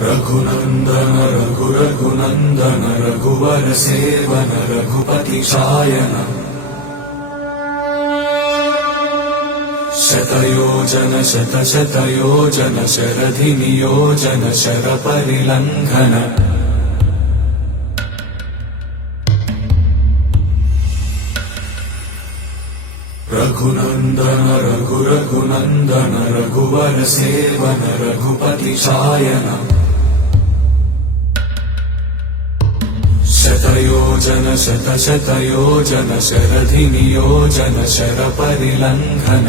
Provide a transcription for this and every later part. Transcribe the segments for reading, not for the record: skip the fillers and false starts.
रघुनन्दन रघुरघुनन्दन रघुवर seven Raghupati Shayan शतयोजन शतशतयोजन शरधि नियोजन शरपरिलङ्घन रघुनन्दन रघुरघुनन्दन रघुवर seven Raghupati Shayan शतयोजन शतशतयोजन शरधि नियोजन शरपरिलङ्घन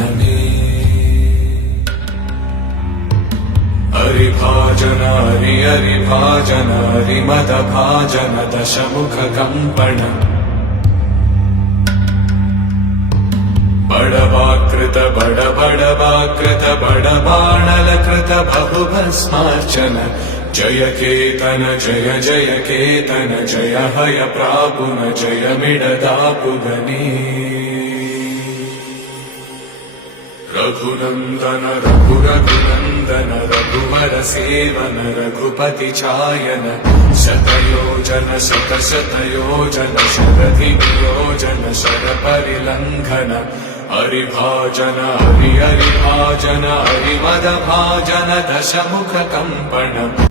हरिभाजन हरिभाजन हरिमदभाजन दशमुख कंपन बड़वाकृत बड़वाकृत बड़बाणलकृत बहुभस्मार्चन जय केतन जय जय केतन जय हय प्रापुन जय मिडदापुगनी रघुनन्दन रघुरघुनन्दन रघुवर सेवन रघुपति चायन शतयोजन शतशतयोजन शरधि नियोजन शरपरिलङ्घन हरिभाजन हरिभाजन हरिमदभाजन दशमुख कंपन